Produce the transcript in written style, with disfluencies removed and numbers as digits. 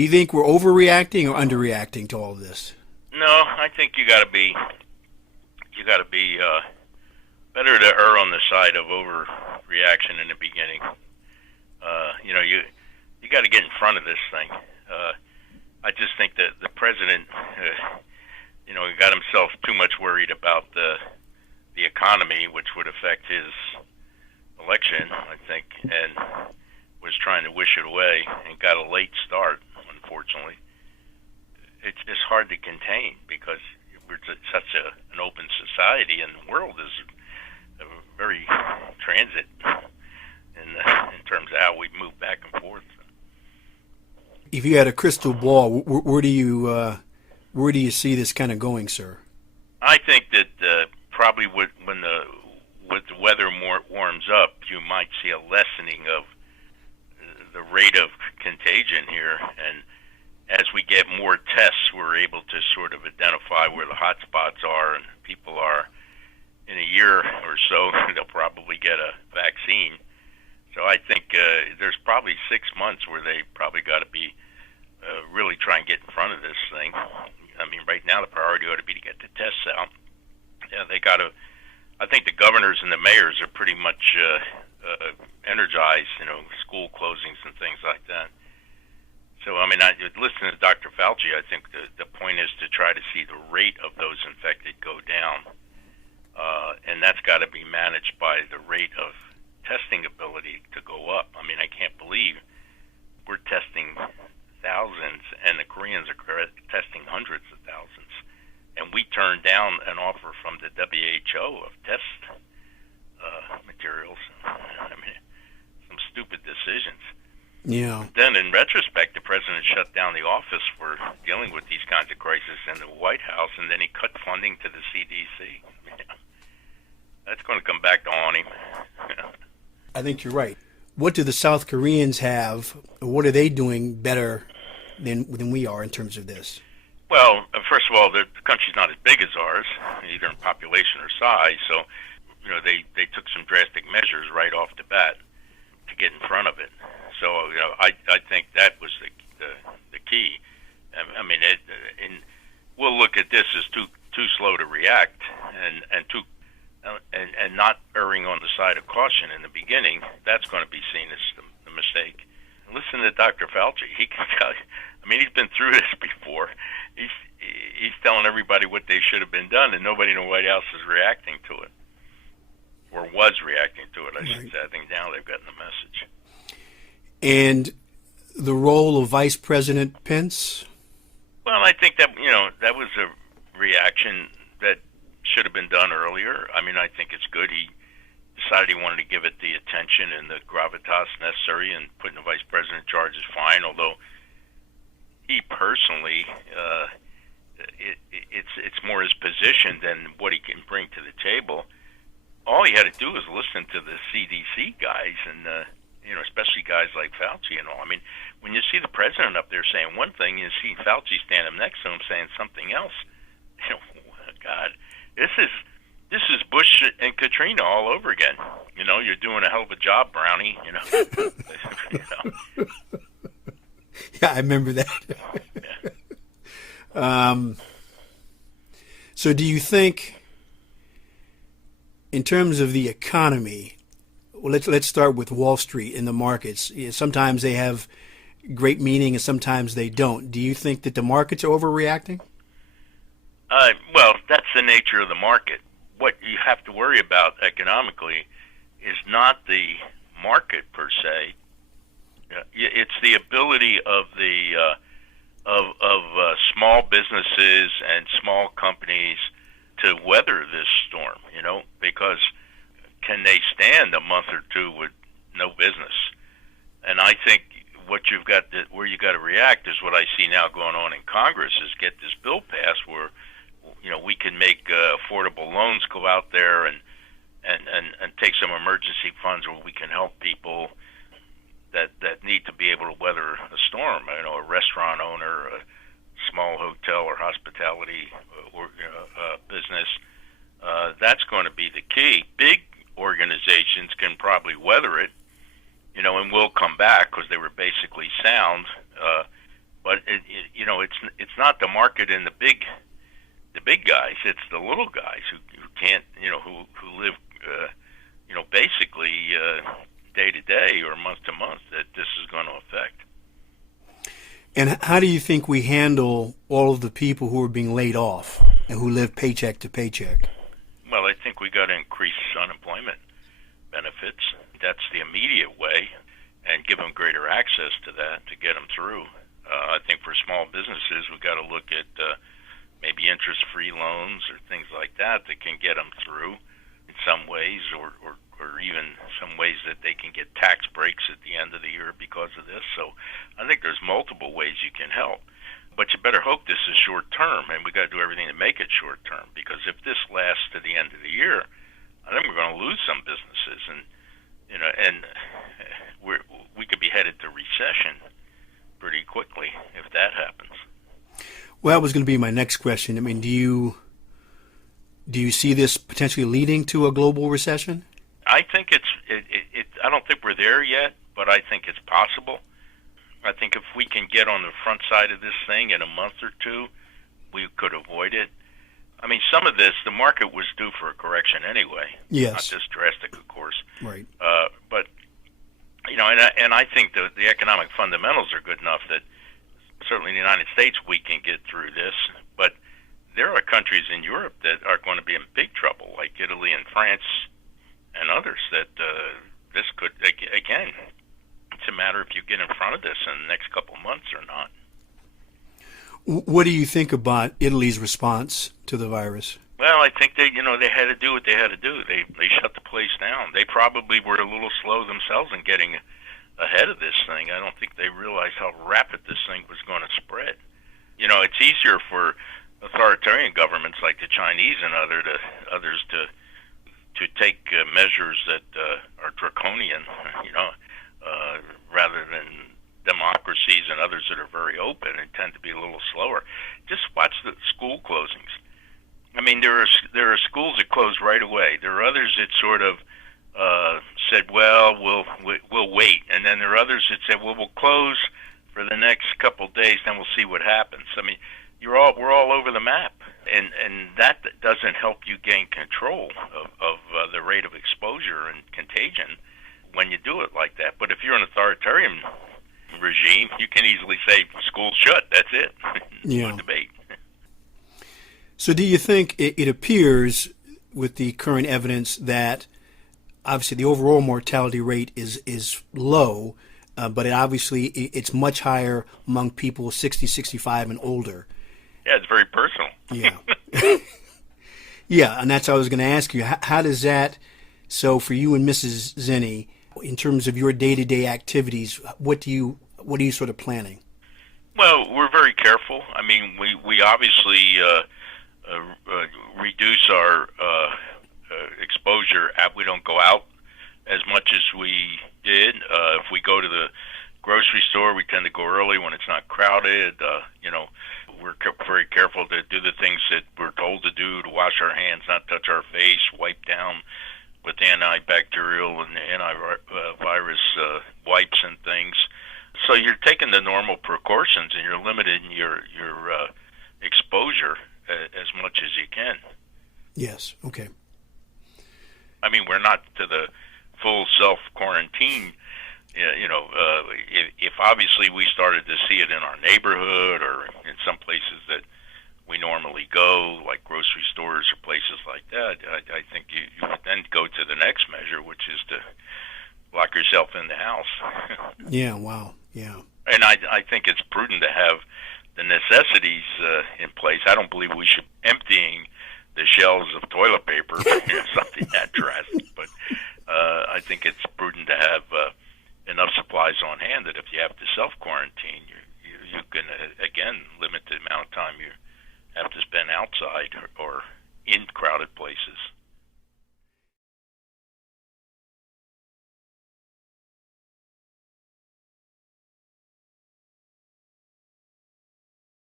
Do you think we're overreacting or underreacting to all of this? No, I think better to err on the side of overreaction in the beginning. You got to get in front of this thing. I just think that the president, he got himself too much worried about the economy, which would affect his election, I think, and was trying to wish it away and got a late start, unfortunately. It's just hard to contain because we're such an open society, and the world is very transit in terms of how we move back and forth. If you had a crystal ball, where do you see this kind of going, sir? I think that probably with the weather warms up, you might see a lessening of the rate of contagion here, and as we get more tests, we're able to sort of identify where the hot spots are and people are. In a year or so, they'll probably get a vaccine. So I think there's probably 6 months where they probably got to be really try and get in front of this thing. I mean, right now the priority ought to be to get the tests out. Yeah, they got to. I think the governors and the mayors are pretty much energized. School closings and things like that. So I mean, listening to Dr. Fauci, I think the point is to try to see the rate of those infected go down, and that's got to be managed by the rate of testing ability to go up. I mean, I can't believe we're testing thousands, and the Koreans are testing hundreds of thousands. And we turned down an offer from the WHO of test materials. I mean, some stupid decisions. Yeah. Then, in retrospect, the president shut down the office for dealing with these kinds of crises in the White House, and then he cut funding to the CDC. That's going to come back to haunt him. I think you're right. What do the South Koreans have, or what are they doing better than we are in terms of this? Well, first of all, the country's not as big as ours, either in population or size, so they took some drastic measures right off the bat to get in front of it. So I think that was the key. I mean, we'll look at this as too slow to react and not erring on the side of caution in the beginning. That's going to be seen as the mistake. Listen to Dr. Fauci. He can tell you. I mean, he's been through this before. He's telling everybody what they should have been done, and nobody in the White House is reacting to it, or was reacting to it, I should say. I think now they've gotten the message. And the role of Vice President Pence? Well, I think that that was a reaction that should have been done earlier. I mean, I think it's good he decided he wanted to give it the attention and the gravitas necessary, and putting the vice president in charge is fine, although he personally, it's more his position than what he can bring to the table. All he had to do was listen to the CDC guys, and especially guys like Fauci and all. I mean, when you see the president up there saying one thing, you see Fauci standing next to him saying something else. God, this is Bush and Katrina all over again. You're doing a hell of a job, Brownie. Yeah, I remember that. So do you think, in terms of the economy, well, let's start with Wall Street and the markets. Sometimes they have great meaning and sometimes they don't. Do you think that the markets are overreacting? Well, that's the nature of the market. What you have to worry about economically is not the market per se. It's the ability of the small businesses and small companies to weather this storm. Because can they stand a month or two with no business? And I think where you got to react is what I see now going on in Congress is get this bill passed where we can make affordable loans go out there and take some emergency funds where we can help people that need to be able to weather a storm. A restaurant owner, a small hotel or hospitality business. That's going to be the key. Big organizations can probably weather it, and will come back because they were basically sound. But it's not the market in the big guys. It's the little guys who can't, who live, basically day to day or month to month that this is going to affect. And how do you think we handle all of the people who are being laid off and who live paycheck to paycheck? Well, I think we got to increase unemployment benefits. That's the immediate way, and give them greater access to that to get them through. I think for small businesses, we've got to look at maybe interest-free loans or things like that can get them through in some ways, or even some ways that they can get tax breaks at the end of the year because of this. So I think there's multiple ways you can help. But you better hope this is short-term, and we've got to do everything to make it short-term, because if this lasts to the end of the year, I think we're going to lose some businesses, and we could be headed to recession pretty quickly if that happens. Well, that was going to be my next question. I mean, do you see this potentially leading to a global recession? I think I don't think we're there yet, but I think it's possible. I think if we can get on the front side of this thing in a month or two, we could avoid it. I mean, some of this, the market was due for a correction anyway. Yes. Not this drastic, of course. Right. But, and I think the economic fundamentals are good enough that certainly in the United States we can get through this. But there are countries in Europe that are going to be in big trouble, like Italy and France and others, that this could, again, it's a matter if you get in front of this in the next couple of months or not. What do you think about Italy's response to the virus? Well, I think they had to do what they had to do. They shut the place down. They probably were a little slow themselves in getting ahead of this thing. I don't think they realized how rapid this thing was going to spread. It's easier for authoritarian governments like the Chinese and others to take measures that are draconian, rather than democracies and others that are very open and tend to be a little slower. Just watch the school closings. I mean, there are schools that closed right away. There are others that sort of said, "Well, we'll wait," and then there are others that said, "Well, we'll close for the next couple of days, then we'll see what happens." I mean, we're all over the map, and that doesn't help you gain control of the rate of exposure and contagion when you do it like that. But if you're an authoritarian regime, you can easily say schools shut. That's it. Yeah. No debate. So do you think it appears with the current evidence that obviously the overall mortality rate is low, but it's much higher among people 60, 65 and older? Yeah, it's very personal. Yeah. Yeah, and that's what I was going to ask you. How does that, so for you and Mrs. Zinni, in terms of your day-to-day activities, what are you sort of planning? Well, we're very careful. I mean, we obviously reduce our exposure. We don't go out as much as we did. If we go to the grocery store, we tend to go early when it's not crowded. We're very careful to do the things that we're told to do, to wash our hands, not touch our face, wipe down with antibacterial and antivirus wipes and things. So you're taking the normal precautions and you're limiting your exposure as much as you can. Yes. Okay. I mean, we're not to the full self-quarantine. If obviously we started to see it in our neighborhood or in some places that we normally go, like grocery stores or places like that, I think you would then go to the next measure, which is to lock yourself in the house. Yeah, wow, yeah. And I think it's prudent to have the necessities in place. I don't believe we should be emptying the shelves of toilet paper, something that drastic, but I think it's prudent to have enough supplies on hand that if you have to self-quarantine, you can, again, limit the amount of time you have to spend outside or in crowded places.